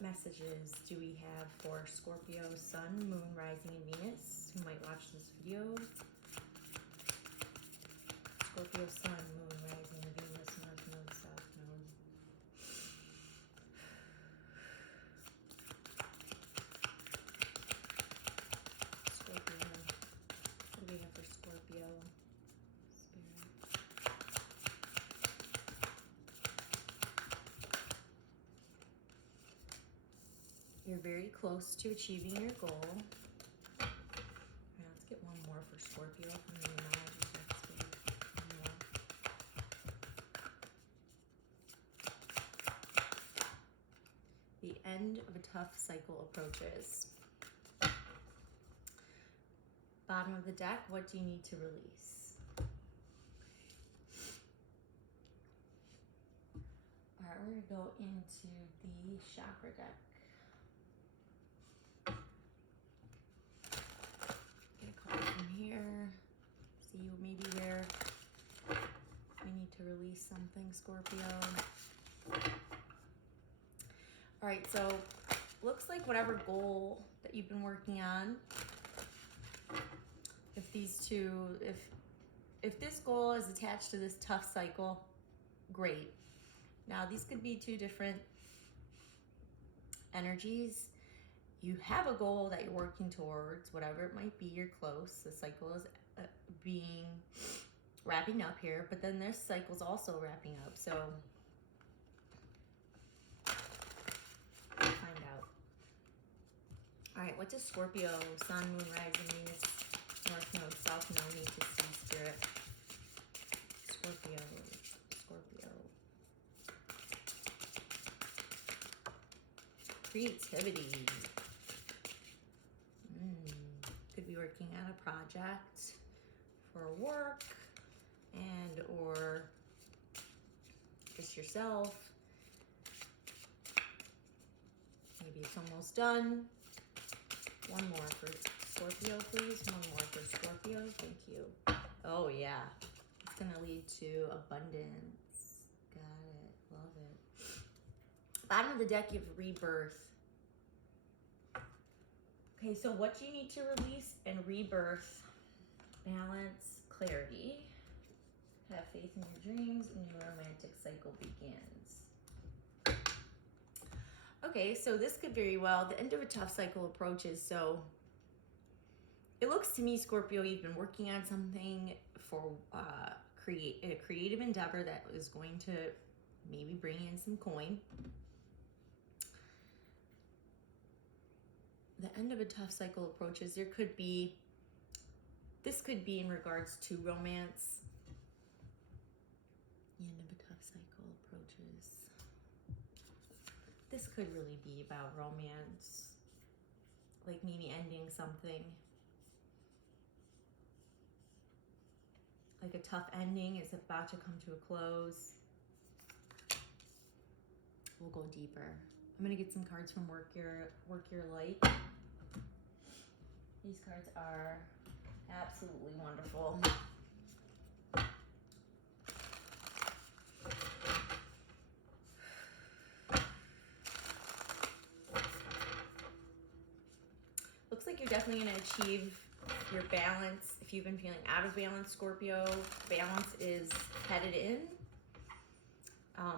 What messages do we have for Scorpio, Sun, Moon, Rising, and Venus who might watch this video? Scorpio, Sun, Moon, Rising, Venus, North Node, South Node. Scorpio. What do we have for Scorpio? Spirit. You're very close to achieving your goal. All right, let's get one more for Scorpio from the numerology next week. The end of a tough cycle approaches. Bottom of the deck, what do you need to release? All right, we're gonna go into the chakra deck. Get a card from here. See maybe where we need to release something, Scorpio. All right, so looks like whatever goal that you've been working on, if these two, if this goal is attached to this tough cycle, great. Now these could be two different energies. You have a goal that you're working towards, whatever it might be, you're close. The cycle is wrapping up here, but then this cycle's also wrapping up. So we'll find out. All right, what does Scorpio, Sun, Moon, Rising, Venus, North Node, South Node need to see, Spirit? Scorpio, Scorpio. Creativity. Could be working on a project for work and or just yourself. Maybe it's almost done. One more for Scorpio, please. One more for Scorpio. Thank you. Oh, yeah. It's going to lead to abundance. Got it. Love it. Bottom of the deck, you have rebirth. Okay, so what do you need to release and rebirth? Balance, clarity. Have faith in your dreams. A new romantic cycle begins. Okay, so this could very well, the end of a tough cycle approaches. So it looks to me, Scorpio, you've been working on something for a creative endeavor that is going to maybe bring in some coin. The end of a tough cycle approaches. This could be in regards to romance. The end of a tough cycle approaches. This could really be about romance, like maybe ending something. Like a tough ending is about to come to a close. We'll go deeper. I'm gonna get some cards from Work Your Light. These cards are absolutely wonderful. Looks like you're definitely gonna achieve your balance. If you've been feeling out of balance, Scorpio, balance is headed in.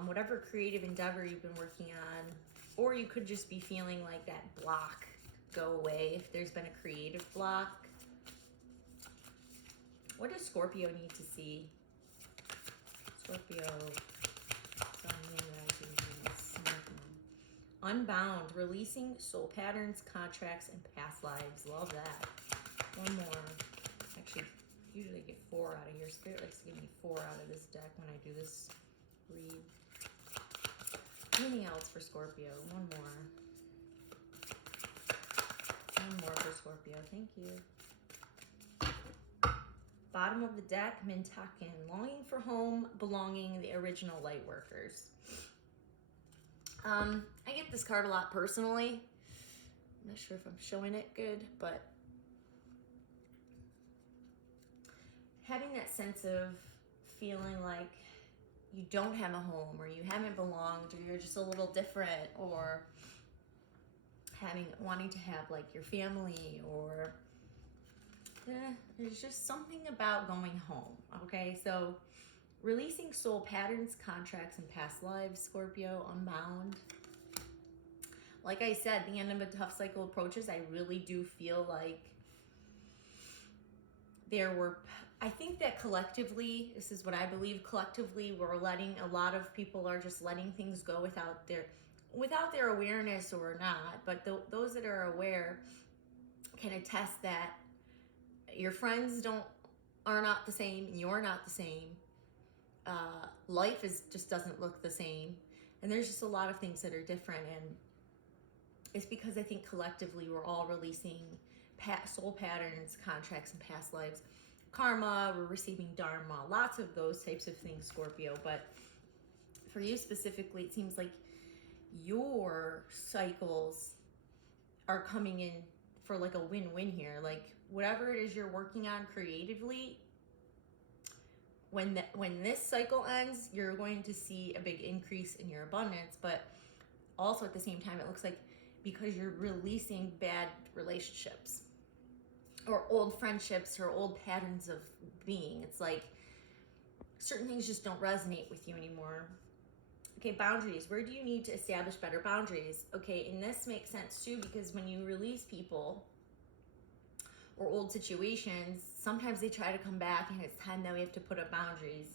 Whatever creative endeavor you've been working on, or you could just be feeling like that block go away if there's been a creative block. What does Scorpio need to see? Scorpio, Sun, Moon, Rising, Venus, Unbound, releasing soul patterns, contracts, and past lives. Love that. One more. Actually, usually I get 4 out of here. Spirit likes to give me 4 out of this deck when I do this read. Anything else for Scorpio? One more. One more for Scorpio. Thank you. Bottom of the deck, Mintaken. Longing for home, belonging, the original light workers. I get this card a lot personally. I'm not sure if I'm showing it good, but having that sense of feeling like you don't have a home, or you haven't belonged, or you're just a little different, or wanting to have like your family, or there's just something about going home. Okay, so releasing soul patterns, contracts, and past lives, Scorpio, unbound. Like I said, the end of a tough cycle approaches. I really do feel like I think that collectively, this is what I believe, collectively, a lot of people are just letting things go without their awareness or not. But those that are aware can attest that your friends are not the same, and you're not the same. Life just doesn't look the same, and there's just a lot of things that are different, and it's because I think collectively we're all releasing soul patterns, contracts, and past lives. Karma, we're receiving dharma, lots of those types of things, Scorpio. But for you specifically, it seems like your cycles are coming in for like a win-win here. Like whatever it is you're working on creatively, when this cycle ends, you're going to see a big increase in your abundance. But also at the same time, it looks like because you're releasing bad relationships or old friendships or old patterns of being, it's like certain things just don't resonate with you anymore. Okay, boundaries. Where do you need to establish better boundaries? Okay, and this makes sense too, because when you release people or old situations, sometimes they try to come back, and it's time that we have to put up boundaries.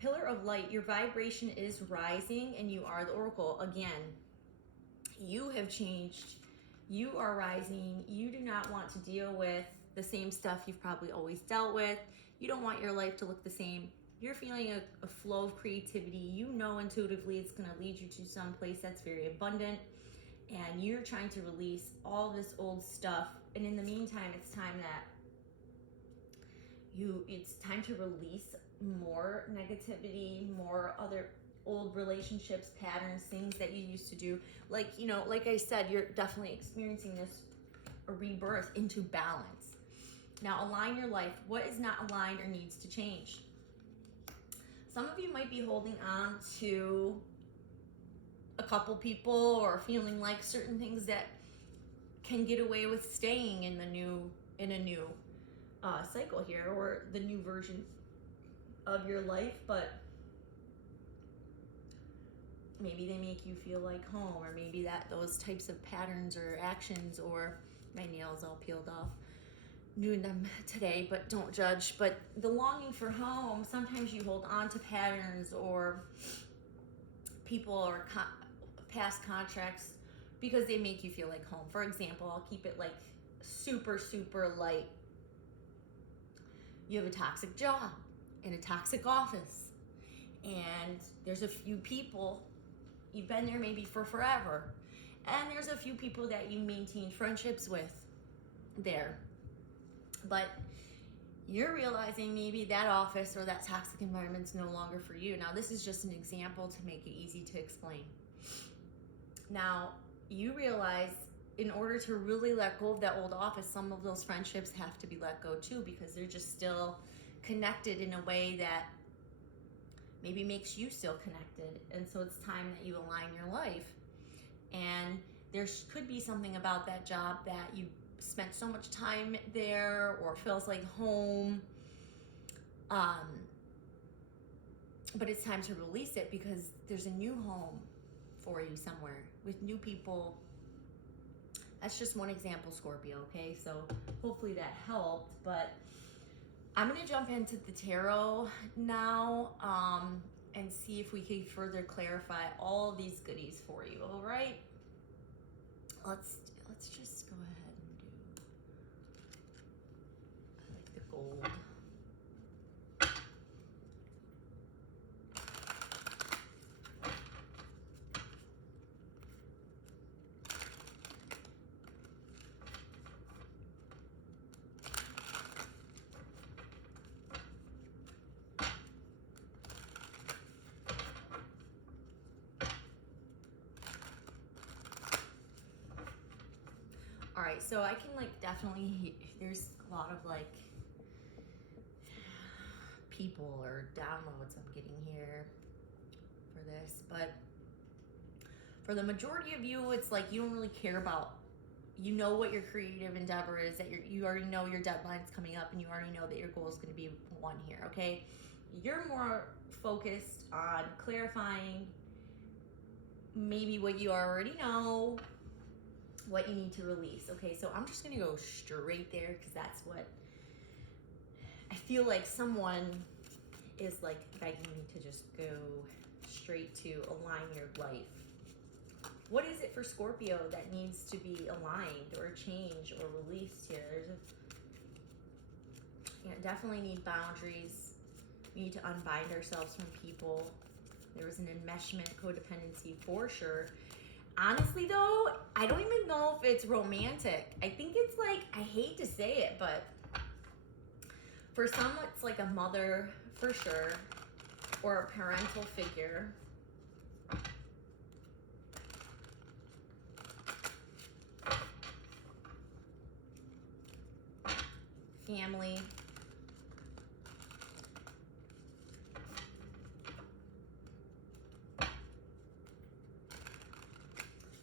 Pillar of light, your vibration is rising, and you are the oracle. Again, you have changed. You are rising. You do not want to deal with the same stuff you've probably always dealt with. You don't want your life to look the same. You're feeling a flow of creativity. You know intuitively it's going to lead you to some place that's very abundant, and you're trying to release all this old stuff. And in the meantime, it's time to release more negativity, more other old relationships, patterns, things that you used to do. Like I said, you're definitely experiencing a rebirth into balance. Now align your life. What is not aligned or needs to change? Some of you might be holding on to a couple people, or feeling like certain things that can get away with staying in a new cycle here, or the new version of your life, but maybe they make you feel like home, or maybe that those types of patterns or actions, or my nails all peeled off doing them today, but don't judge. But the longing for home, sometimes you hold on to patterns or people or past contracts because they make you feel like home. For example, I'll keep it like super, super light. You have a toxic job in a toxic office, and there's a few people, you've been there maybe for forever, and there's a few people that you maintain friendships with there, but you're realizing maybe that office or that toxic environment's no longer for you. Now, this is just an example to make it easy to explain. Now, you realize in order to really let go of that old office, some of those friendships have to be let go too, because they're just still connected in a way that maybe makes you still connected. And so it's time that you align your life. And there could be something about that job that you spent so much time there, or feels like home. But it's time to release it, because there's a new home for you somewhere with new people. That's just one example, Scorpio, okay? So hopefully that helped. But I'm going to jump into the tarot now and see if we can further clarify all of these goodies for you, all right? Let's just go ahead and do, I like the gold. All right, so I can definitely, there's a lot of people or downloads I'm getting here for this, but For the majority of you, it's like you don't really care about, you know what your creative endeavor is, that you already know your deadline's coming up, and you already know that your goal is going to be one here, okay? You're more focused on clarifying maybe what you already know, what you need to release, okay? So I'm just going to go straight there because that's what I feel like someone is like begging me to just go straight to align your life. What is it for Scorpio that needs to be aligned or changed or released here? Definitely need boundaries. We need to unbind ourselves from people. There was an enmeshment, codependency for sure. Honestly though, I don't even know if it's romantic. I think it's like, I hate to say it, but for some it's like a mother for sure, or a parental figure. Family.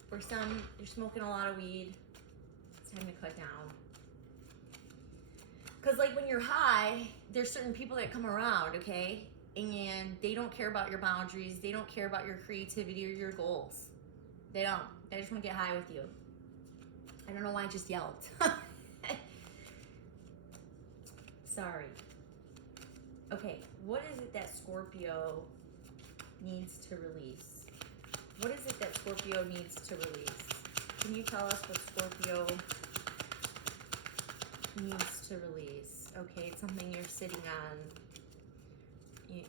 For some, you're smoking a lot of weed. It's time to cut down. Because like when you're high, there's certain people that come around, okay? And they don't care about your boundaries. They don't care about your creativity or your goals. They don't. They just want to get high with you. I don't know why I just yelled. Sorry. Okay, what is it that Scorpio needs to release? What is it that Scorpio needs to release? Can you tell us what Scorpio needs to release? Okay, it's something you're sitting on.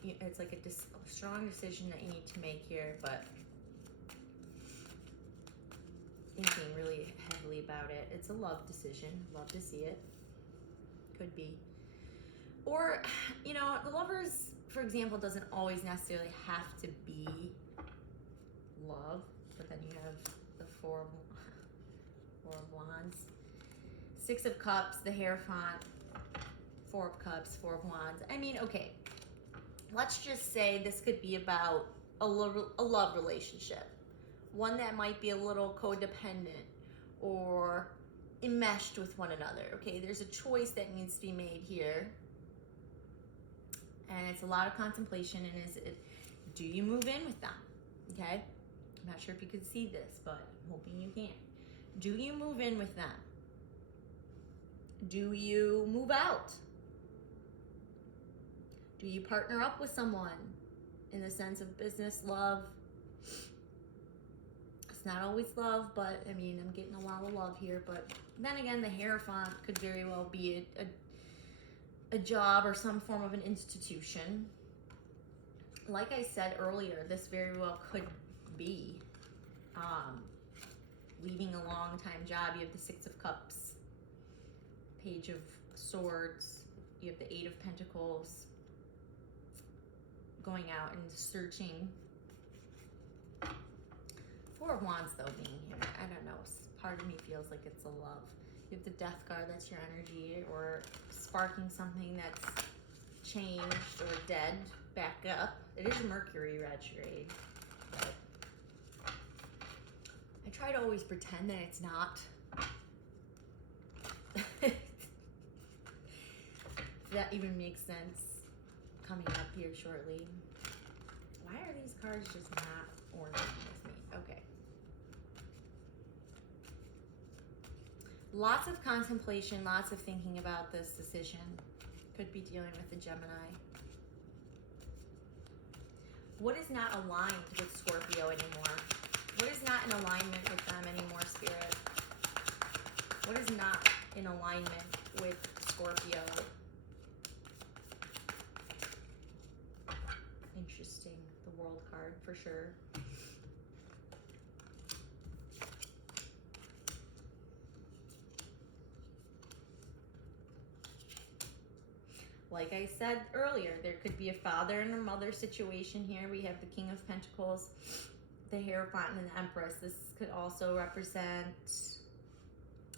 It's like a strong decision that you need to make here, but thinking really heavily about it. It's a love decision. Love to see it. Could be. Or, the Lovers, for example, doesn't always necessarily have to be love, but then you have the Four of Wands, Six of Cups, the Hierophant, Four of Cups, Four of Wands. I mean, okay, let's just say this could be about a love relationship, one that might be a little codependent or enmeshed with one another. Okay, there's a choice that needs to be made here, and it's a lot of contemplation. And do you move in with them? Okay, I'm not sure if you could see this, but I'm hoping you can. Do you move in with them? Do you move out? Do you partner up with someone in the sense of business, love? It's not always love, but I mean, I'm getting a lot of love here. But then again, the Hierophant could very well be a job or some form of an institution. Like I said earlier, this very well could be leaving a long time job. You have the Six of Cups, Page of Swords, you have the Eight of Pentacles, going out and searching. Four of Wands though being here, I don't know, part of me feels like it's a love. You have the Death card, that's your energy, or sparking something that's changed or dead back up. It is Mercury retrograde, but I try to always pretend that it's not. If that even makes sense, coming up here shortly. Why are these cards just not ordered with me? Okay. Lots of contemplation, lots of thinking about this decision. Could be dealing with the Gemini. What is not aligned with Scorpio anymore? What is not in alignment with them anymore, Spirit? What is not in alignment with Scorpio? Interesting. The World card for sure. Like I said earlier, there could be a father and a mother situation here. We have the King of Pentacles, the Hierophant, and the Empress. This could also represent,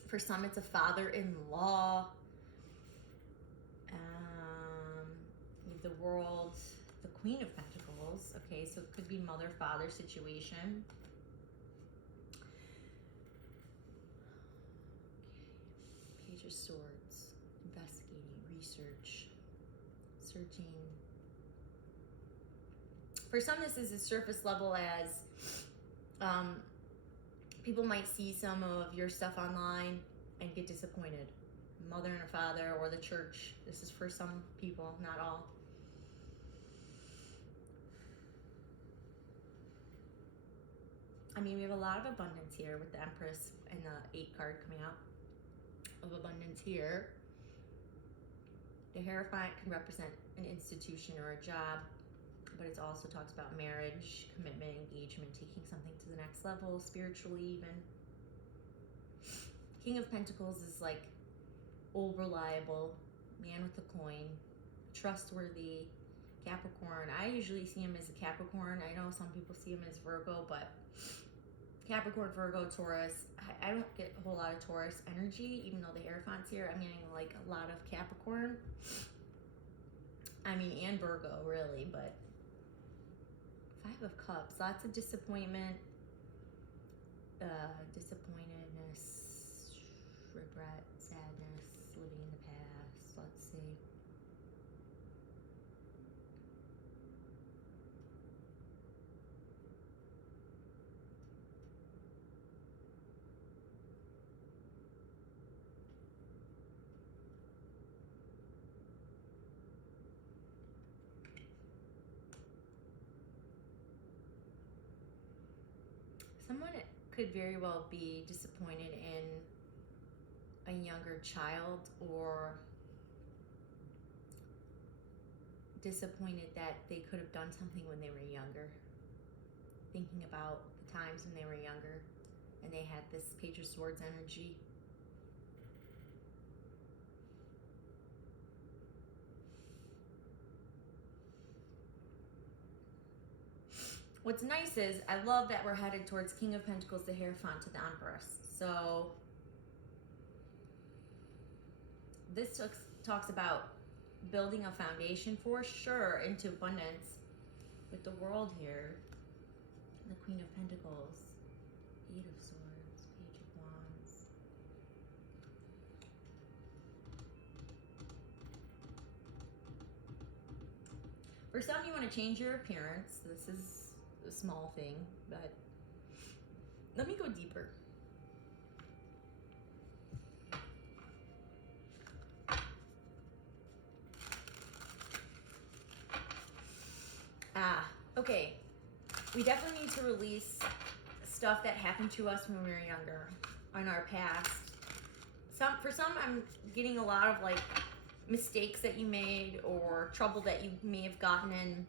for some, it's a father-in-law. The World, the Queen of Pentacles. Okay, so it could be mother-father situation. Page of Swords. Investigating, research, searching. For some, this is as surface level as people might see some of your stuff online and get disappointed. Mother and a father or the church. This is for some people, not all. I mean, we have a lot of abundance here with the Empress and the 8 card coming out of abundance here. The Hierophant can represent an institution or a job, but it also talks about marriage, commitment, engagement, taking something to the next level, spiritually even. King of Pentacles is like old, reliable, man with a coin, trustworthy, Capricorn. I usually see him as a Capricorn. I know some people see him as Virgo, but Capricorn, Virgo, Taurus. I don't get a whole lot of Taurus energy, even though the Hierophant's here. I'm getting like a lot of Capricorn. I mean, and Virgo, really, but 5 of Cups. Lots of disappointment, disappointedness, regret, sadness, living in the past. Let's see. Someone could very well be disappointed in a younger child, or disappointed that they could have done something when they were younger. Thinking about the times when they were younger and they had this Page of Swords energy. What's nice is I love that we're headed towards King of Pentacles, the Hierophant, to the Empress. So this talks about building a foundation for sure into abundance with the World here. The Queen of Pentacles, 8 of Swords, Page of Wands. For some, you want to change your appearance. This is a small thing, but let me go deeper. Okay. We definitely need to release stuff that happened to us when we were younger, in our past. For some, I'm getting a lot of like mistakes that you made or trouble that you may have gotten in.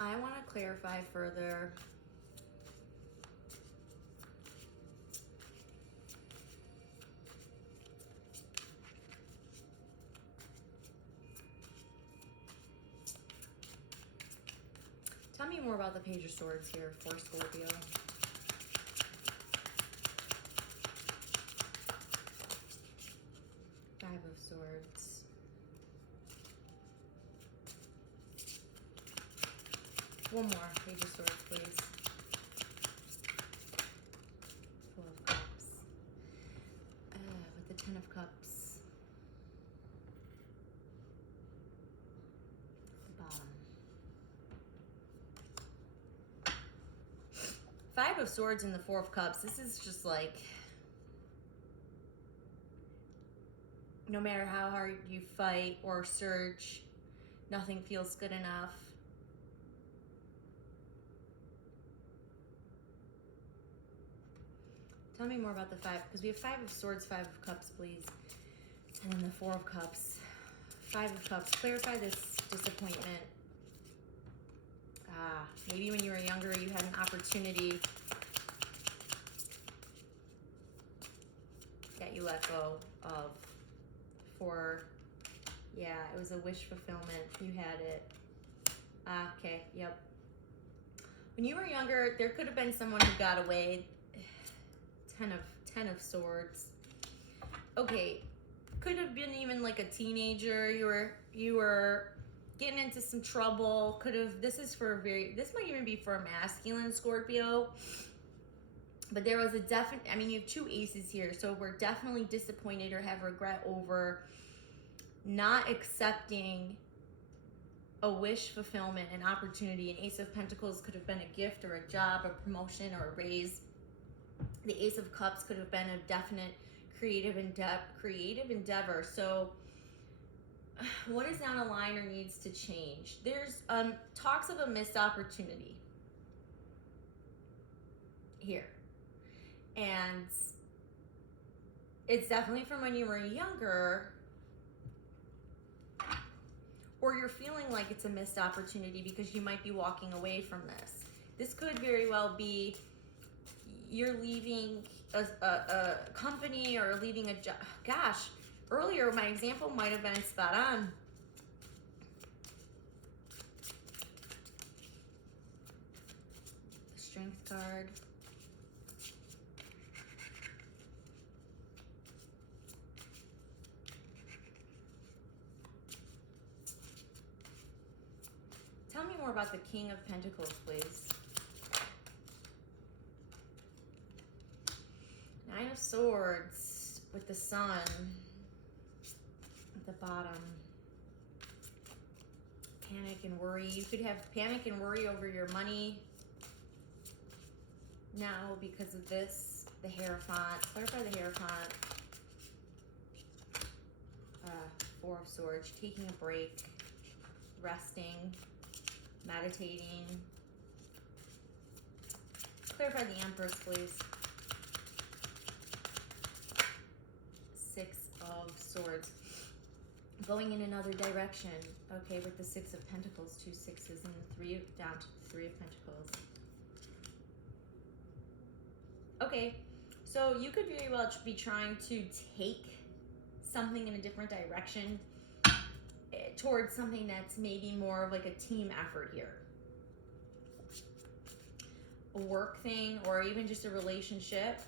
I want to clarify further. Tell me more about the Page of Swords here for Scorpio. Five of Swords. One more Page of Swords, please. 4 of Cups. With the 10 of Cups. The bottom. 5 of Swords and the 4 of Cups. This is just like, no matter how hard you fight or search, nothing feels good enough. Tell me more about the 5, because we have 5 of Swords, 5 of Cups, please. And then the 4 of Cups. 5 of Cups. Clarify this disappointment. Maybe when you were younger, you had an opportunity that you let go of for, yeah, it was a wish fulfillment. You had it. Okay, yep. When you were younger, there could have been someone who got away. 10 Ten of Swords. Okay, could have been even like a teenager. You were getting into some trouble. Could have, this might even be for a masculine Scorpio. But there was a definite, I mean, you have 2 aces here. So we're definitely disappointed or have regret over not accepting a wish fulfillment, an opportunity. An Ace of Pentacles could have been a gift or a job, a promotion or a raise. The Ace of Cups could have been a definite creative endeavor. So what is down the line or needs to change? There's talks of a missed opportunity here. And it's definitely from when you were younger, or you're feeling like it's a missed opportunity because you might be walking away from this. This could very well be you're leaving a company or leaving a job. Gosh, earlier my example might have been spot on. The Strength card. Tell me more about the King of Pentacles, please. Nine of Swords with the Sun at the bottom. Panic and worry. You could have panic and worry over your money now because of this. The Hierophant. Clarify the Hierophant. Four of Swords. Taking a break. Resting. Meditating. Clarify the Empress, please. Six of Swords. Going in another direction. Okay, with the Six of Pentacles, 2 sixes, and the three down to the Three of Pentacles. Okay, so you could very well be trying to take something in a different direction towards something that's maybe more of like a team effort here. A work thing, or even just a relationship.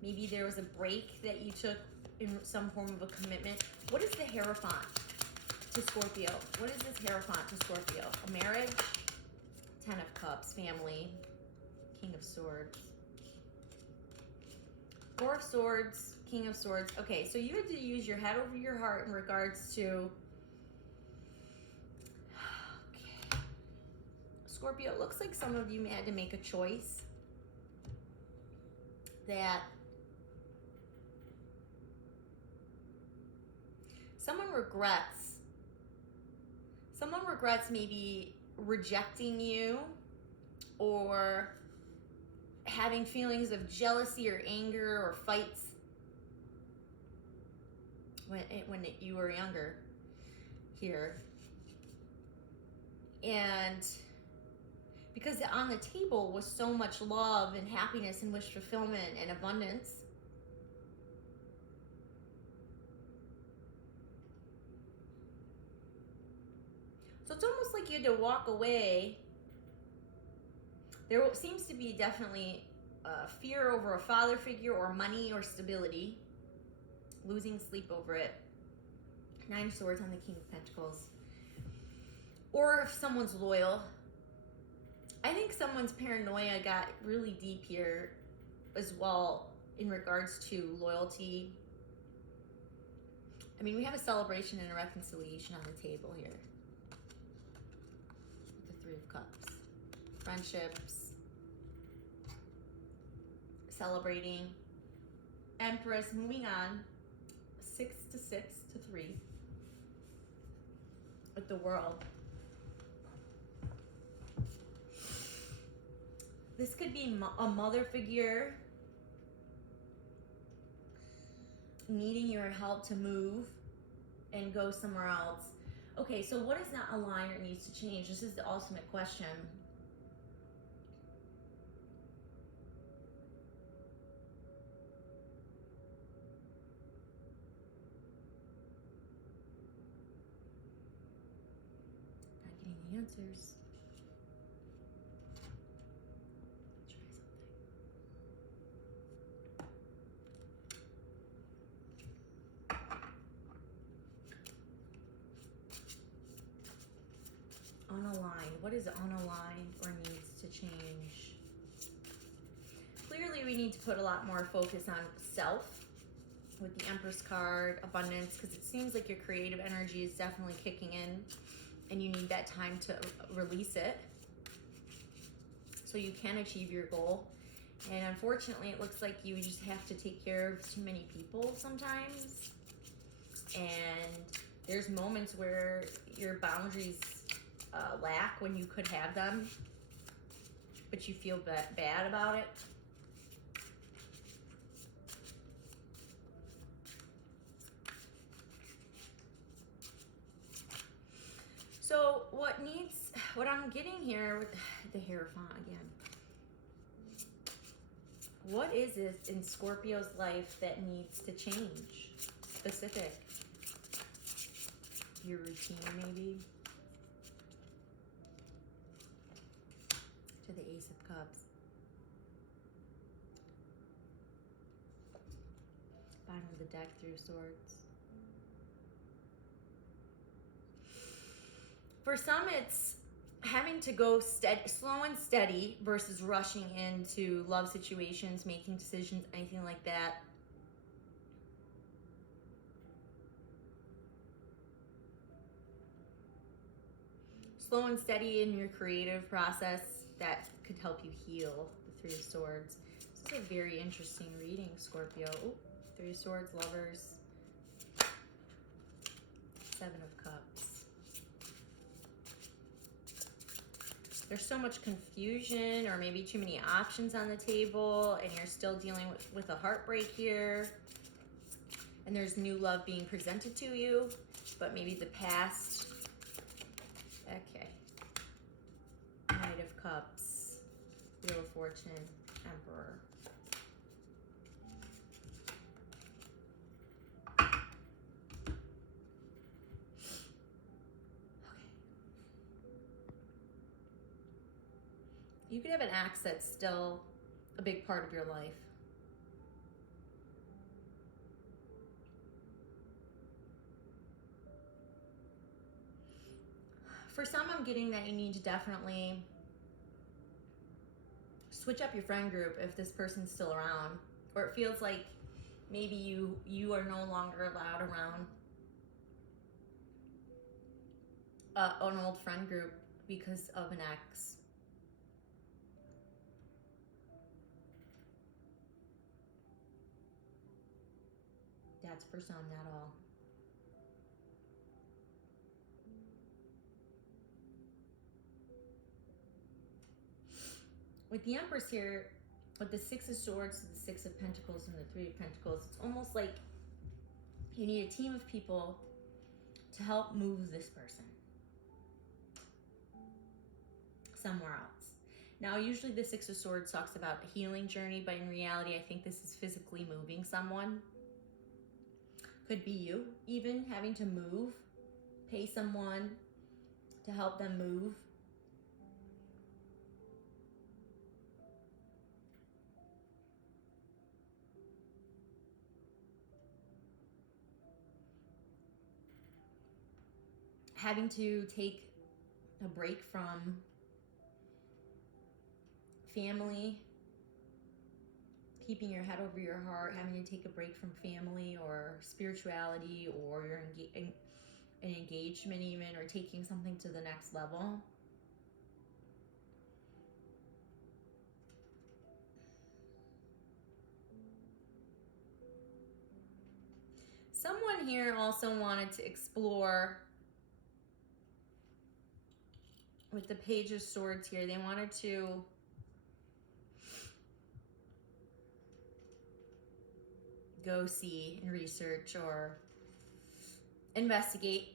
Maybe there was a break that you took in some form of a commitment. What is the Hierophant to Scorpio? What is this Hierophant to Scorpio? A marriage? 10 of Cups, family, King of Swords. 4 of Swords, King of Swords. Okay, so you had to use your head over your heart in regards to... Okay. Scorpio, it looks like some of you had to make a choice that someone regrets maybe rejecting you or having feelings of jealousy or anger or fights when you were younger here. And because on the table was so much love and happiness and wish fulfillment and abundance. So it's almost like you had to walk away. There seems to be definitely fear over a father figure or money or stability. Losing sleep over it. 9 of Swords on the King of Pentacles. Or if someone's loyal. I think someone's paranoia got really deep here as well in regards to loyalty. I mean, we have a celebration and a reconciliation on the table here. With the Three of Cups. Friendships. Celebrating. Empress, moving on. 6 to 6 to 3. With the World. This could be a mother figure needing your help to move and go somewhere else. Okay, so what is not aligned or needs to change? This is the ultimate question. Not getting the answers. What is unaligned or needs to change? Clearly, we need to put a lot more focus on self with the Empress card, abundance, because it seems like your creative energy is definitely kicking in and you need that time to release it so you can achieve your goal. And unfortunately, it looks like you just have to take care of too many people sometimes. And there's moments where your boundaries lack when you could have them, but you feel bad about it. So what I'm getting here with the Hierophant again, what is it in Scorpio's life that needs to change? Specific. Your routine, maybe. To the Ace of Cups. Bottom of the deck, Three of Swords. For some, it's having to go slow and steady versus rushing into love situations, making decisions, anything like that. Slow and steady in your creative process, that could help you heal, the Three of Swords. This is a very interesting reading, Scorpio. Ooh, Three of Swords, Lovers, Seven of Cups. There's so much confusion or maybe too many options on the table and you're still dealing with a heartbreak here. And there's new love being presented to you, but maybe the past. Okay. Knight of Cups, Wheel of Fortune, Emperor. You could have an ex that's still a big part of your life. For some, I'm getting that you need to definitely switch up your friend group if this person's still around. Or it feels like maybe you are no longer allowed around an old friend group because of an ex. That's for some, not all. With the Empress here, with the Six of Swords, the Six of Pentacles, and the Three of Pentacles, it's almost like you need a team of people to help move this person somewhere else. Now, usually the Six of Swords talks about a healing journey, but in reality, I think this is physically moving someone. Could be you, even having to move, pay someone to help them move. Having to take a break from family, keeping your head over your heart, having to take a break from family or spirituality or your an engagement even, or taking something to the next level. Someone here also wanted to explore with the Page of Swords here. They wanted to go see and research or investigate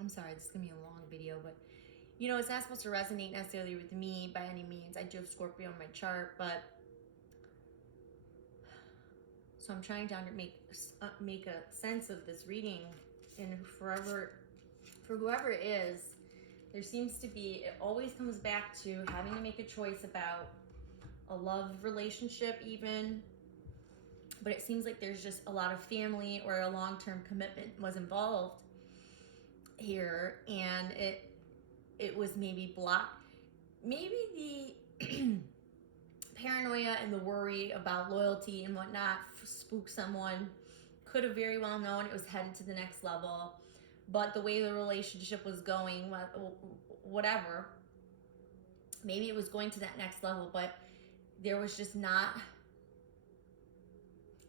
I'm sorry, this is gonna be a long video, but you know, it's not supposed to resonate necessarily with me by any means. I do have Scorpio on my chart, but so I'm trying to make a sense of this reading, and for whoever it is, There seems to be, it always comes back to having to make a choice about a love relationship even, but it seems like there's just a lot of family or a long-term commitment was involved here, and it was maybe blocked. Maybe the paranoia and the worry about loyalty and whatnot spooked someone. Could have very well known it was headed to the next level, but the way the relationship was going, whatever, maybe it was going to that next level, but there was just not,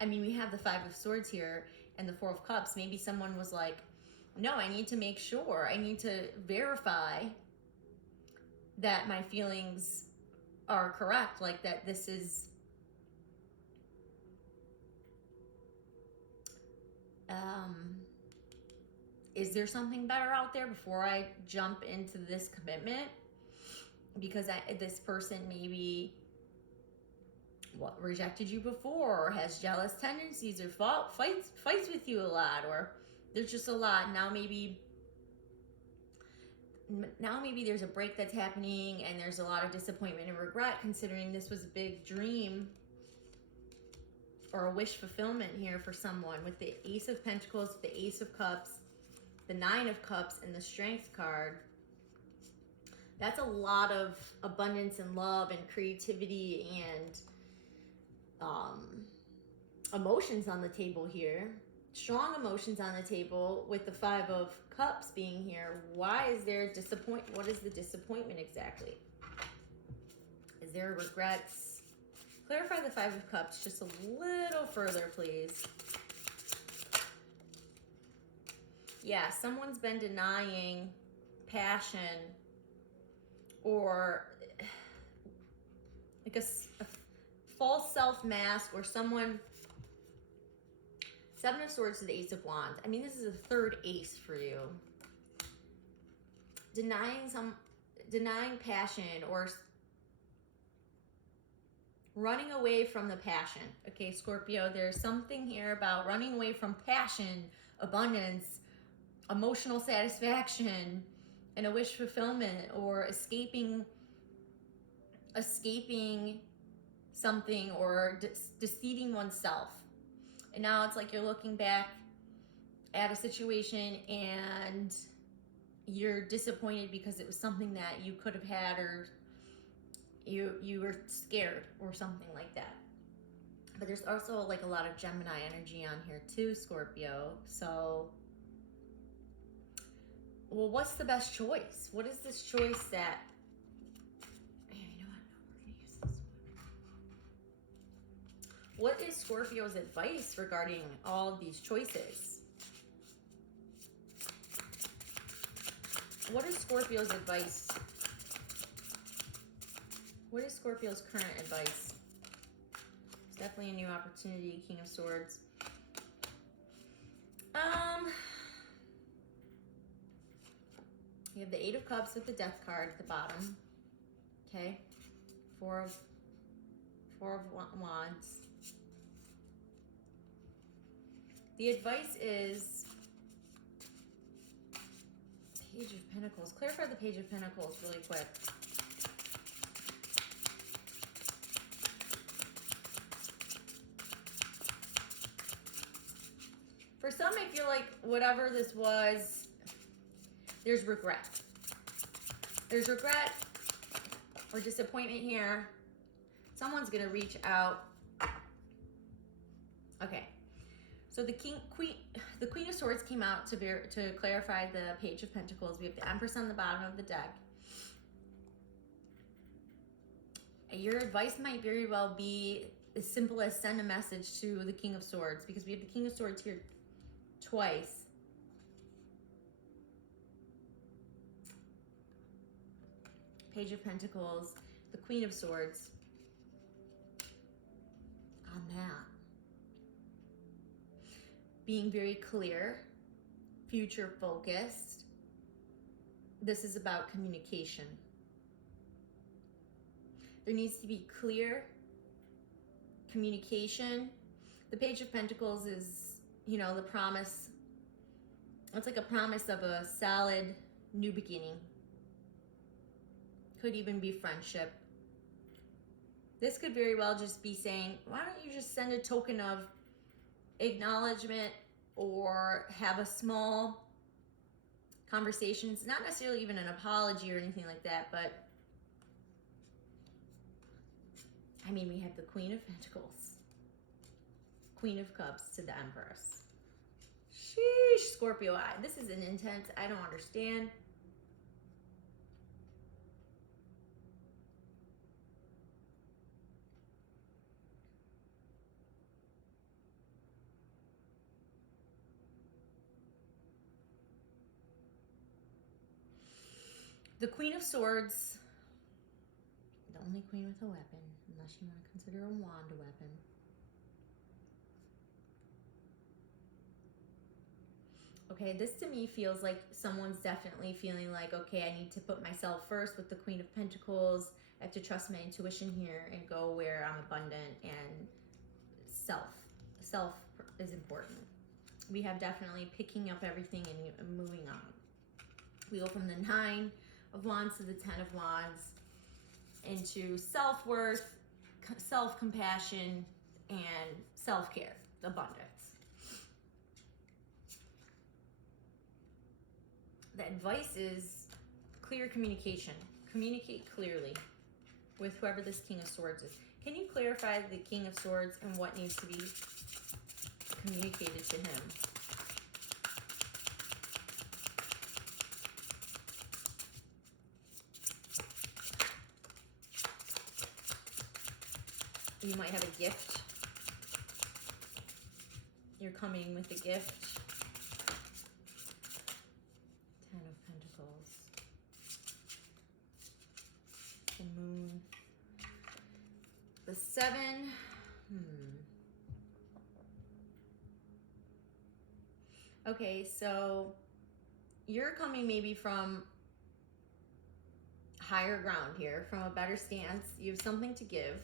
I mean, we have the Five of Swords here and the Four of Cups. Maybe someone was like, no, I need to make sure, I need to verify that my feelings are correct, like that this is there something better out there before I jump into this commitment? Because this person maybe rejected you before, or has jealous tendencies, or fights with you a lot, or there's just a lot. Now maybe there's a break that's happening, and there's a lot of disappointment and regret, considering this was a big dream or a wish fulfillment here for someone, with the Ace of Pentacles, the Ace of Cups, the Nine of Cups, and the Strength card. That's a lot of abundance and love and creativity and emotions on the table here. Strong emotions on the table with the Five of Cups being here. Why is there disappointment? What is the disappointment exactly? Is there regrets? Clarify the Five of Cups just a little further, please. Yeah, someone's been denying passion, or like a false self-mask, or someone. Seven of Swords to the Ace of Wands. I mean, this is a third ace for you. Denying passion, or running away from the passion. Okay, Scorpio, there's something here about running away from passion, abundance, emotional satisfaction, and a wish fulfillment, or escaping something, or deceiving oneself. And now it's like you're looking back at a situation and you're disappointed because it was something that you could have had, or you were scared or something like that. But there's also like a lot of Gemini energy on here too, Scorpio. So, well, what's the best choice? What is this choice that, you know what? No, we're gonna use this one. What is Scorpio's advice regarding all of these choices? What is Scorpio's advice? What is Scorpio's current advice? It's definitely a new opportunity, King of Swords. You have the Eight of Cups with the Death card at the bottom. Okay. Four of Wands. The advice is Page of Pentacles. Clarify the Page of Pentacles really quick. For some, I feel like whatever this was, there's regret. There's regret or disappointment here. Someone's gonna reach out. Okay. So the Queen of Swords came out to clarify the Page of Pentacles. We have the Empress on the bottom of the deck. Your advice might very well be as simple as send a message to the King of Swords, because we have the King of Swords here twice. Page of Pentacles, the Queen of Swords on that. Being very clear, future focused. This is about communication. There needs to be clear communication. The Page of Pentacles is, you know, the promise. It's like a promise of a solid new beginning. could even be friendship. This could very well just be saying, why don't you just send a token of acknowledgement or have a small conversation. It's not necessarily even an apology or anything like that, but I mean, we have the Queen of Pentacles, Queen of Cups to the Empress. Sheesh, Scorpio, this is an intense, I don't understand. The Queen of Swords, the only queen with a weapon, unless you want to consider a wand a weapon. Okay, this to me feels like someone's definitely feeling like, okay, I need to put myself first with the Queen of Pentacles. I have to trust my intuition here and go where I'm abundant, and self is important. We have definitely picking up everything and moving on. We go from the 9 of Wands to the 10 of Wands into self-worth, self-compassion, and self-care, abundance. The advice is clear communication. Communicate clearly with whoever this King of Swords is. Can you clarify the King of Swords and what needs to be communicated to him? You might have a gift. You're coming with a gift. 10 of Pentacles. The Moon. The 7. Okay, so you're coming maybe from higher ground here, from a better stance. You have something to give.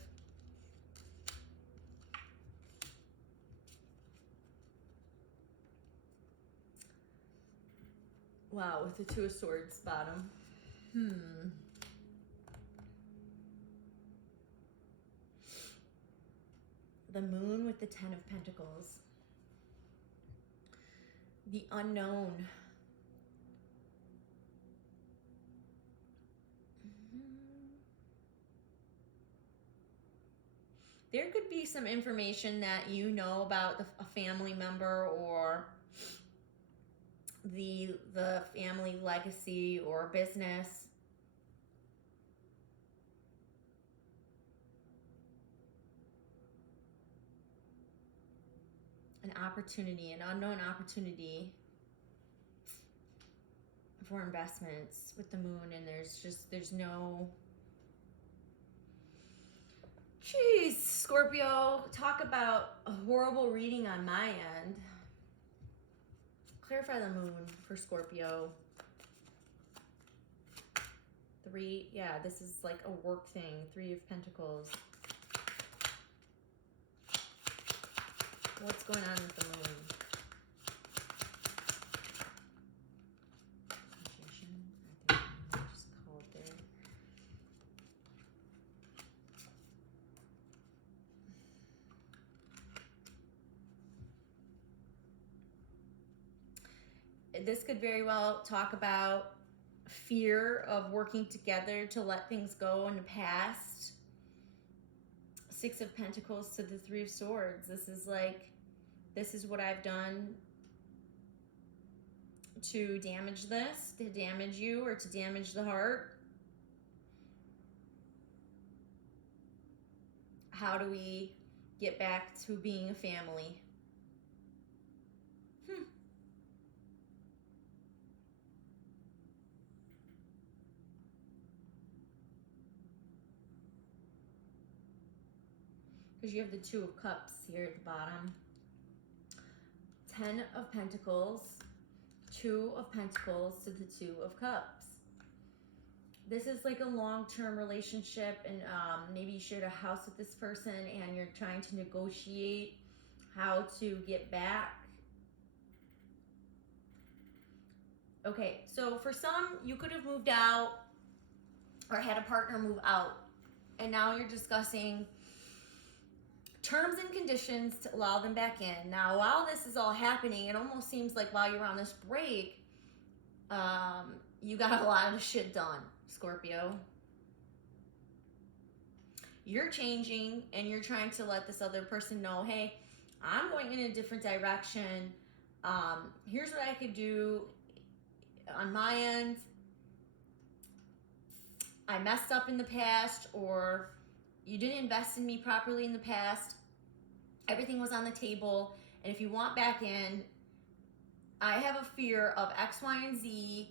Wow, with the 2 of Swords bottom. The Moon with the 10 of Pentacles. The unknown. There could be some information that you know about a family member or the family legacy or business. An opportunity, an unknown opportunity for investments with the Moon, and there's no... Jeez, Scorpio, talk about a horrible reading on my end. Clarify the Moon for Scorpio. 3, yeah, this is like a work thing. 3 of Pentacles. What's going on with the Moon? Magician. I think I just called there. This could very well talk about fear of working together to let things go in the past. 6 of Pentacles to the 3 of Swords. This is like, this is what I've done to damage this, to damage you, or to damage the heart. How do we get back to being a family? Because you have the 2 of Cups here at the bottom. 10 of Pentacles, 2 of Pentacles to the 2 of Cups. This is like a long-term relationship, and maybe you shared a house with this person and you're trying to negotiate how to get back. Okay, so for some, you could have moved out or had a partner move out, and now you're discussing terms and conditions to allow them back in. Now, while this is all happening, it almost seems like while you're on this break, you got a lot of shit done, Scorpio. You're changing and you're trying to let this other person know, hey, I'm going in a different direction. Here's what I could do on my end. I messed up in the past, or you didn't invest in me properly in the past. Everything was on the table. And if you want back in, I have a fear of X, Y, and Z.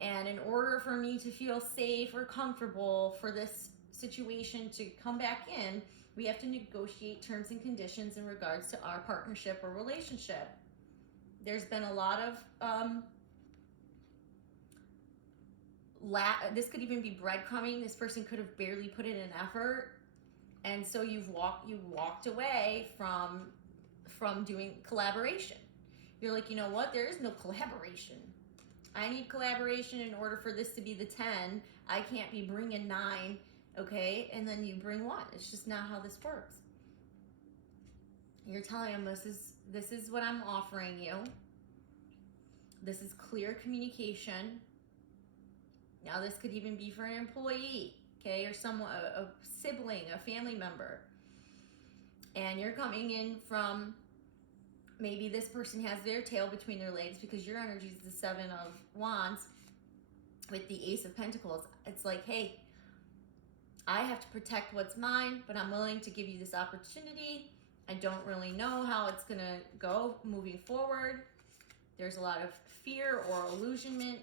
And in order for me to feel safe or comfortable for this situation to come back in, we have to negotiate terms and conditions in regards to our partnership or relationship. There's been a lot of this could even be breadcrumbing. This person could have barely put in an effort, and so you walked away from doing collaboration. You're like, you know what? There is no collaboration. I need collaboration in order for this to be the 10. I can't be bringing 9, okay? And then you bring 1. It's just not how this works. You're telling them this is what I'm offering you. This is clear communication. Now, this could even be for an employee, okay, or someone, a sibling, a family member. And you're coming in from, maybe this person has their tail between their legs because your energy is the 7 of Wands with the Ace of Pentacles. It's like, hey, I have to protect what's mine, but I'm willing to give you this opportunity. I don't really know how it's going to go moving forward. There's a lot of fear or illusionment.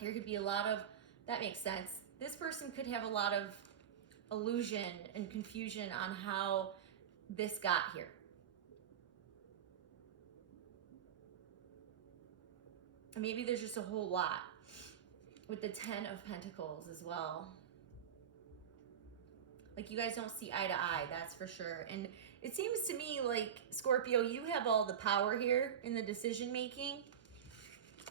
There could be a lot of, that makes sense. This person could have a lot of illusion and confusion on how this got here. Maybe there's just a whole lot with the 10 of Pentacles as well. Like, you guys don't see eye to eye, that's for sure. And it seems to me like, Scorpio, you have all the power here in the decision making.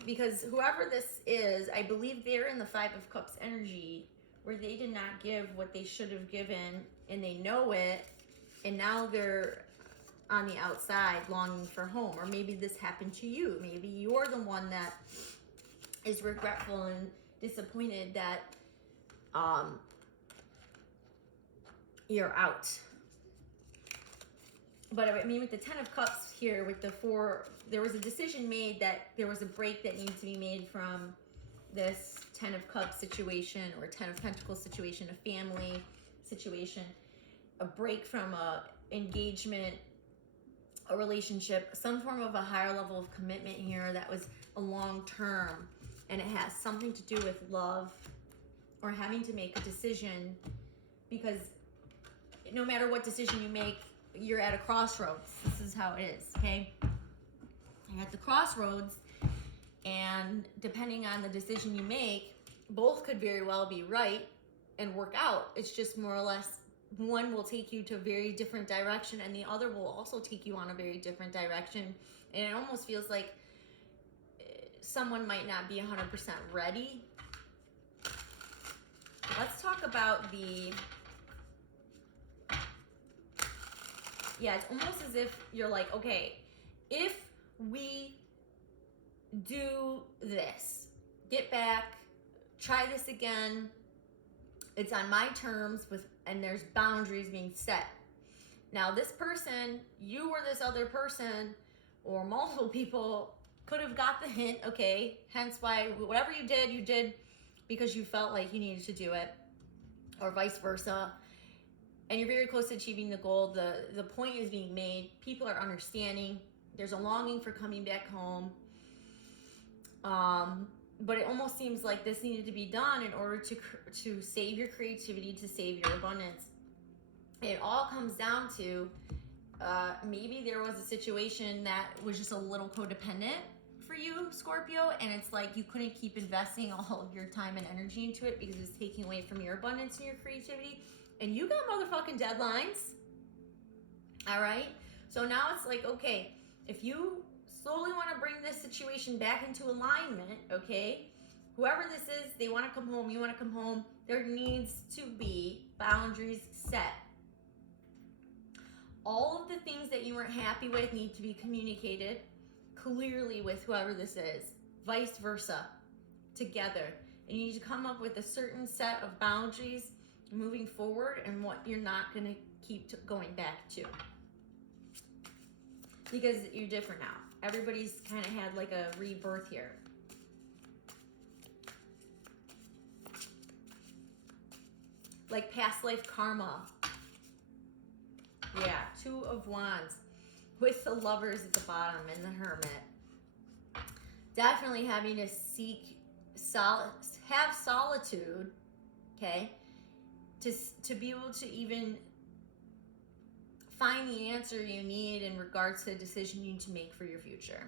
Because whoever this is, I believe they're in the 5 of Cups energy, where they did not give what they should have given, and they know it, and now they're on the outside longing for home. Or maybe this happened to you. Maybe you're the one that is regretful and disappointed that you're out. But I mean, with the 10 of Cups here, with the 4, there was a decision made that there was a break that needed to be made from this 10 of Cups situation, or 10 of Pentacles situation, a family situation, a break from a engagement, a relationship, some form of a higher level of commitment here that was a long term, and it has something to do with love or having to make a decision, because no matter what decision you make, you're at a crossroads. This is how it is, okay? You're at the crossroads, and depending on the decision you make, both could very well be right and work out. It's just more or less, one will take you to a very different direction, and the other will also take you on a very different direction. And it almost feels like someone might not be 100% ready. Let's talk about yeah, it's almost as if you're like, okay, if we do this, get back, try this again, it's on my terms, and there's boundaries being set. Now, this person, you or this other person, or multiple people, could have got the hint, okay? Hence why whatever you did because you felt like you needed to do it, or vice versa. And you're very close to achieving the goal. The point is being made. People are understanding. There's a longing for coming back home. But it almost seems like this needed to be done in order to save your creativity, to save your abundance. It all comes down to maybe there was a situation that was just a little codependent for you, Scorpio, and it's like you couldn't keep investing all of your time and energy into it because it's taking away from your abundance and your creativity. And you got motherfucking deadlines. All right? So now it's like, okay, if you slowly want to bring this situation back into alignment, okay, Whoever this is, they want to come home, you want to come home. There needs to be boundaries set. All of the things that you weren't happy with need to be communicated clearly with whoever this is, vice versa, together. And you need to come up with a certain set of boundaries moving forward and what you're not going to keep going back to. Because you're different now. Everybody's kind of had like a rebirth here. Like past life karma. Yeah, 2 of Wands with the Lovers at the bottom and the Hermit. Definitely having to have solitude, okay, to be able to even find the answer you need in regards to the decision you need to make for your future.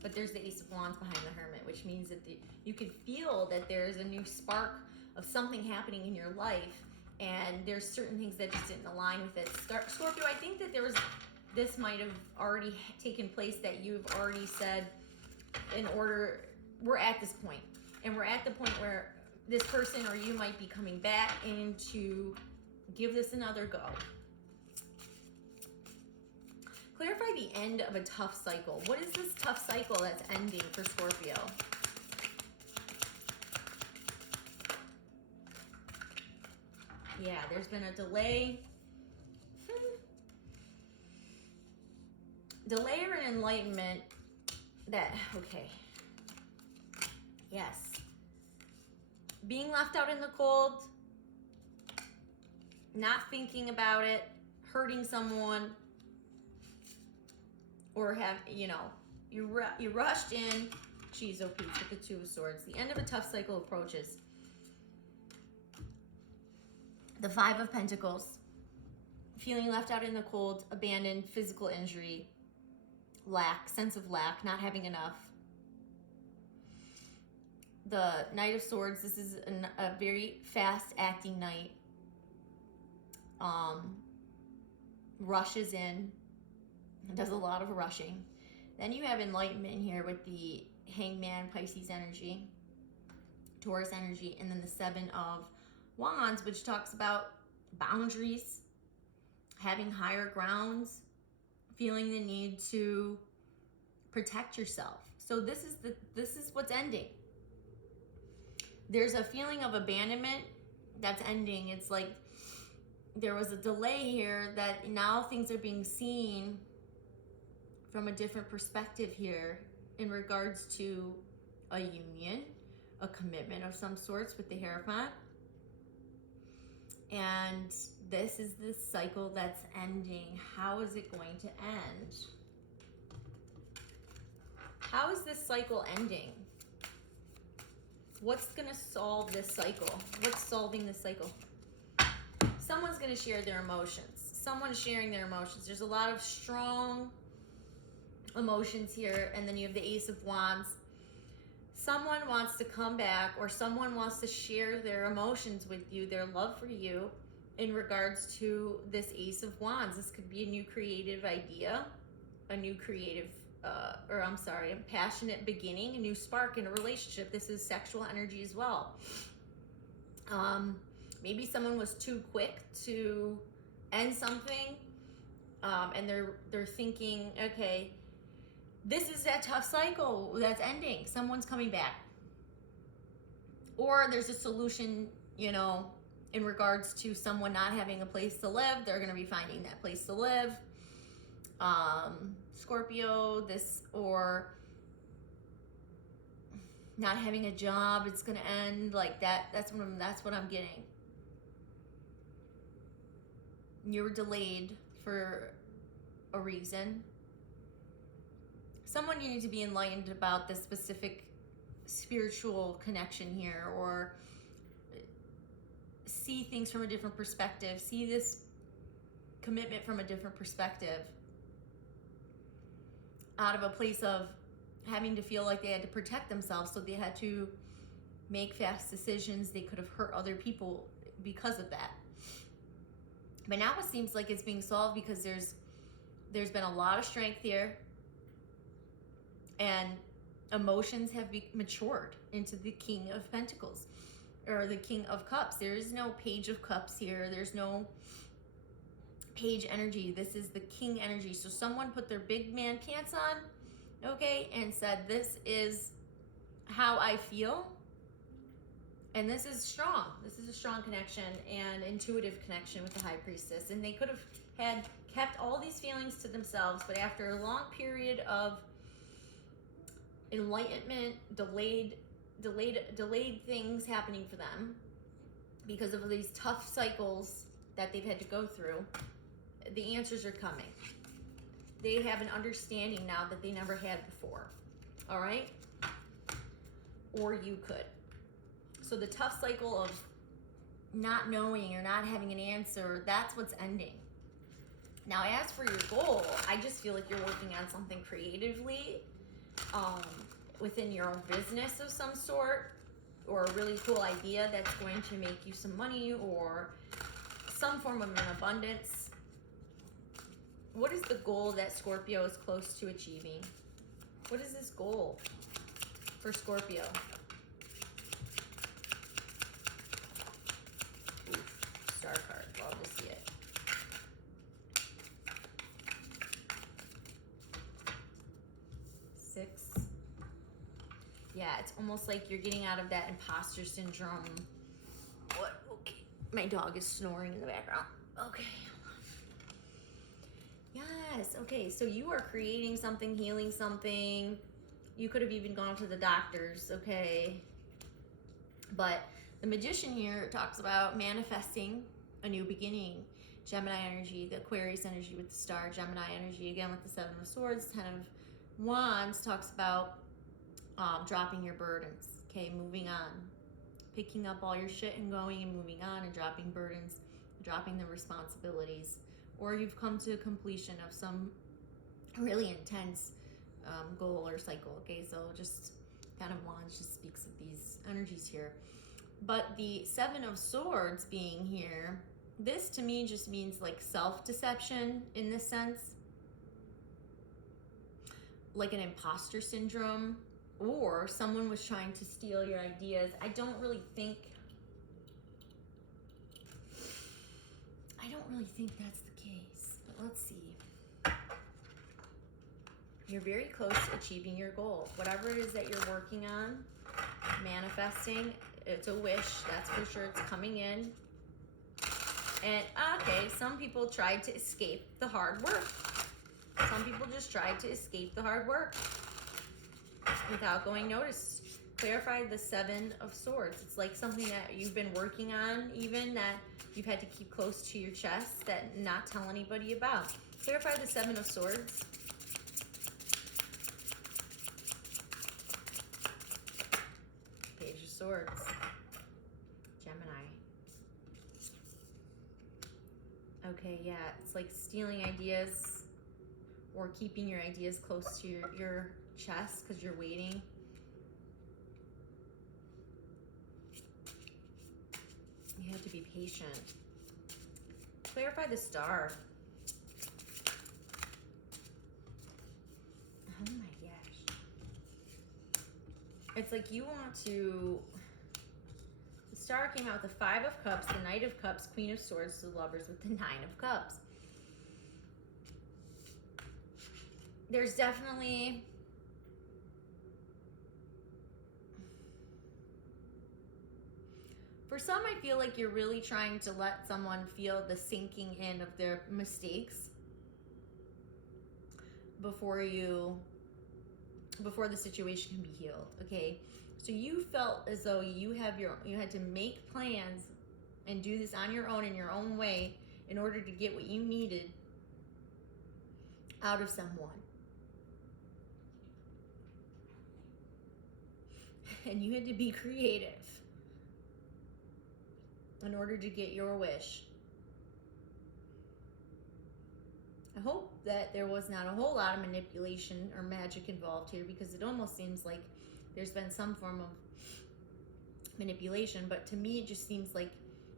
But there's the Ace of Wands behind the Hermit, which means that you can feel that there's a new spark of something happening in your life, and there's certain things that just didn't align with it. Scorpio, I think that this might have already taken place, that you've already said, we're at this point, and we're at the point where this person or you might be coming back in to give this another go. Clarify the end of a tough cycle. What is this tough cycle that's ending for Scorpio? Yeah, there's been a delay. Delay or an enlightenment that, okay. Yes. Being left out in the cold, not thinking about it, hurting someone, or you rushed in. Jeez, oh, Pete, with the 2 of Swords. The end of a tough cycle approaches. The 5 of Pentacles. Feeling left out in the cold, abandoned, physical injury, lack, sense of lack, not having enough. The Knight of Swords. This is a very fast-acting knight. Rushes in. Does a lot of rushing. Then you have enlightenment here with the Hangman, Pisces energy, Taurus energy, and then the 7 of Wands, which talks about boundaries, having higher grounds, feeling the need to protect yourself. So this is what's ending. There's a feeling of abandonment that's ending. It's like there was a delay here, that now things are being seen from a different perspective here in regards to a union, a commitment of some sorts with the Hierophant. And this is the cycle that's ending. How is it going to end? How is this cycle ending? What's going to solve this cycle? What's solving this cycle? Someone's going to share their emotions. Someone's sharing their emotions. There's a lot of strong emotions here, and then you have the Ace of Wands. Someone wants to come back, or someone wants to share their emotions with you, their love for you, in regards to this Ace of Wands. This could be a new creative idea, a new creative, a passionate beginning, a new spark in a relationship. This is sexual energy as well. Maybe someone was too quick to end something, and they're thinking, okay, this is that tough cycle that's ending. Someone's coming back. Or there's a solution, in regards to someone not having a place to live. They're going to be finding that place to live. Scorpio, or not having a job, it's going to end like that. That's what I'm getting. You were delayed for a reason. Someone, you need to be enlightened about the specific spiritual connection here, or see things from a different perspective. See this commitment from a different perspective, out of a place of having to feel like they had to protect themselves, so they had to make fast decisions. They could have hurt other people because of that. But now it seems like it's being solved, because there's been a lot of strength here. And Emotions have matured into the King of Pentacles or the King of Cups. There is no Page of Cups here. There's no Page energy. This is the King energy. So someone put their big man pants on, okay, and said, this is how I feel. And this is strong. This is a strong connection and intuitive connection with the High Priestess. And they could have kept all these feelings to themselves, but after a long period of enlightenment, delayed things happening for them because of these tough cycles that they've had to go through, the answers are coming. They have an understanding now that they never had before. All right? Or you could. So the tough cycle of not knowing or not having an answer, that's what's ending. Now, as for your goal, I just feel like you're working on something creatively within your own business of some sort, or a really cool idea that's going to make you some money or some form of an abundance. What is the goal that Scorpio is close to achieving? What is this goal for Scorpio? Star card. Love to see it. Six. Yeah, it's almost like you're getting out of that imposter syndrome. What? Okay. My dog is snoring in the background. Okay. Yes. Okay. So you are creating something, healing something. You could have even gone to the doctors. Okay. But the Magician here talks about manifesting a new beginning. Gemini energy, the Aquarius energy with the star, Gemini energy again with the Seven of Swords, Ten of Wands talks about dropping your burdens, okay, moving on, picking up all your shit and going and moving on and dropping burdens, dropping the responsibilities, or you've come to completion of some really intense goal or cycle, okay, so just Ten of Wands just speaks of these energies here. But the Seven of Swords being here, this to me just means like self-deception in this sense, like an imposter syndrome, or someone was trying to steal your ideas. I don't really think that's the case, but let's see. You're very close to achieving your goal. Whatever it is that you're working on, manifesting, it's a wish, that's for sure, it's coming in. And okay, some people tried to escape the hard work. Some people just tried to escape the hard work without going noticed. Clarify the Seven of Swords. It's like something that you've been working on, even that you've had to keep close to your chest, that not tell anybody about. Clarify the Seven of Swords. Page of Swords. Gemini. Okay, yeah, it's like stealing ideas or keeping your ideas close to your chest because you're waiting. You have to be patient. Clarify the Star. Oh my gosh. It's like you want to... The Star came out with the Five of Cups, the Knight of Cups, Queen of Swords, the Lovers with the Nine of Cups. There's definitely... For some, I feel like you're really trying to let someone feel the sinking in of their mistakes before the situation can be healed, okay? So you felt as though you had to make plans and do this on your own in your own way in order to get what you needed out of someone. And you had to be creative in order to get your wish. I hope that there was not a whole lot of manipulation or magic involved here, because it almost seems like there's been some form of manipulation, but to me it just seems like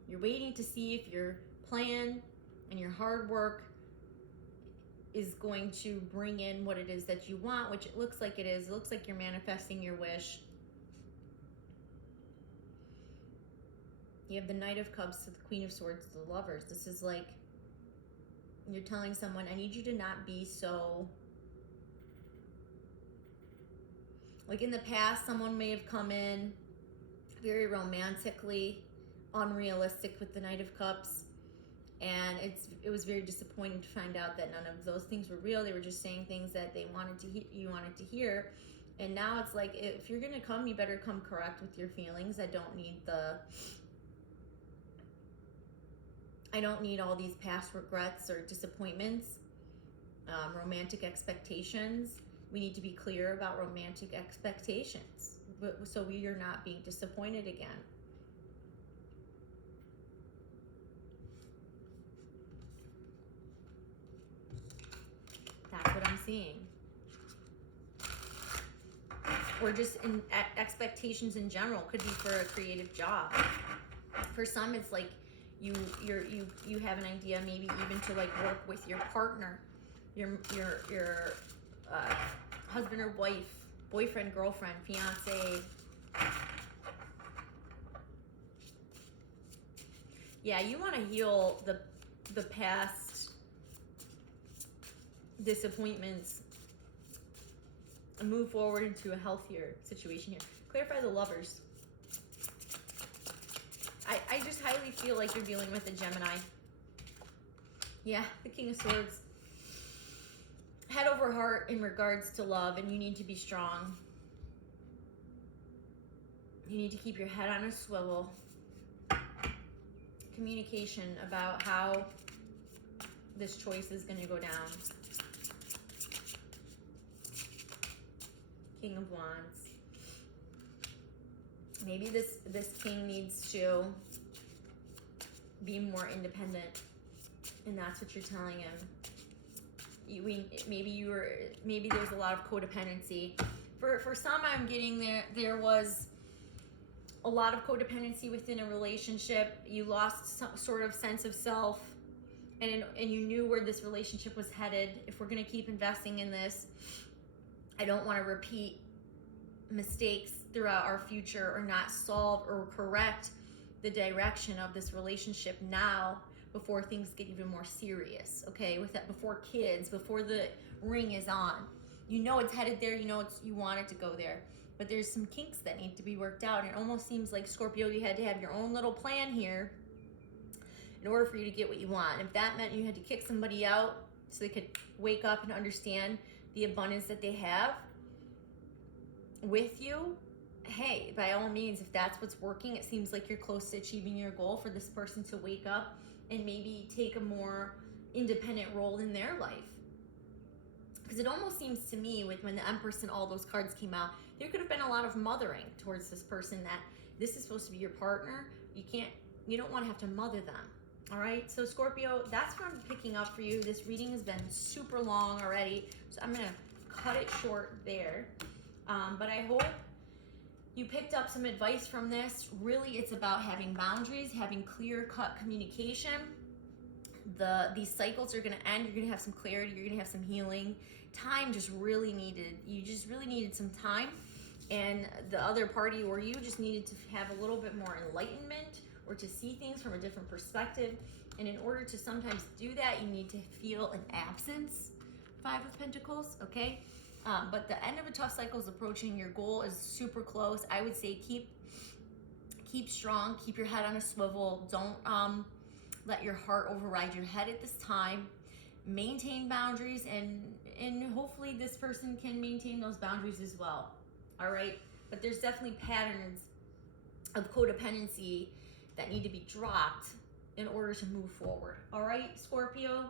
you're waiting to see if your plan and your hard work is going to bring in what it is that you want, which it looks like it is. It looks like you're manifesting your wish. You have the Knight of Cups to the Queen of Swords to the Lovers. This is like you're telling someone, I need you to not be so... Like in the past, someone may have come in very romantically unrealistic with the Knight of Cups, and it was very disappointing to find out that none of those things were real. They were just saying things that they wanted to you wanted to hear. And now it's like, if you're gonna come, you better come correct with your feelings. I don't need all these past regrets or disappointments, romantic expectations. We need to be clear about romantic expectations, so we are not being disappointed again. That's what I'm seeing. Or just in expectations in general. Could be for a creative job. For some, it's like you have an idea, maybe even to like work with your partner, your husband or wife, boyfriend, girlfriend, fiance. Yeah, you want to heal the past disappointments and move forward into a healthier situation here. Clarify the Lovers. I just highly feel like you're dealing with a Gemini. Yeah, the King of Swords. Head over heart in regards to love, and you need to be strong. You need to keep your head on a swivel. Communication about how this choice is going to go down. King of Wands. Maybe this king needs to be more independent, and that's what you're telling him. Maybe there's a lot of codependency. For some, I'm getting there was a lot of codependency within a relationship. You lost some sort of sense of self, and you knew where this relationship was headed. If we're going to keep investing in this, I don't want to repeat mistakes throughout our future, or not solve or correct the direction of this relationship now, before things get even more serious. Okay, with that, before kids, before the ring is on. You know it's headed there. You know you want it to go there. But there's some kinks that need to be worked out. And it almost seems like, Scorpio, you had to have your own little plan here in order for you to get what you want. If that meant you had to kick somebody out so they could wake up and understand the abundance that they have with you, hey, by all means, if that's what's working, it seems like you're close to achieving your goal for this person to wake up and maybe take a more independent role in their life. Because it almost seems to me, with when the Empress and all those cards came out, there could have been a lot of mothering towards this person, that this is supposed to be your partner. You don't want to have to mother them. All right, so Scorpio, that's what I'm picking up for you. This reading has been super long already, so I'm gonna cut it short there. But I hope you picked up some advice from this. Really, it's about having boundaries, having clear-cut communication. These cycles are going to end. You're going to have some clarity. You're going to have some healing. Time just really needed. You just really needed some time. And the other party, or you, just needed to have a little bit more enlightenment, or to see things from a different perspective. And in order to sometimes do that, you need to feel an absence. Five of Pentacles, okay? But the end of a tough cycle is approaching. Your goal is super close. I would say keep strong. Keep your head on a swivel. Don't let your heart override your head at this time. Maintain boundaries, and hopefully this person can maintain those boundaries as well. All right? But there's definitely patterns of codependency that need to be dropped in order to move forward. All right, Scorpio?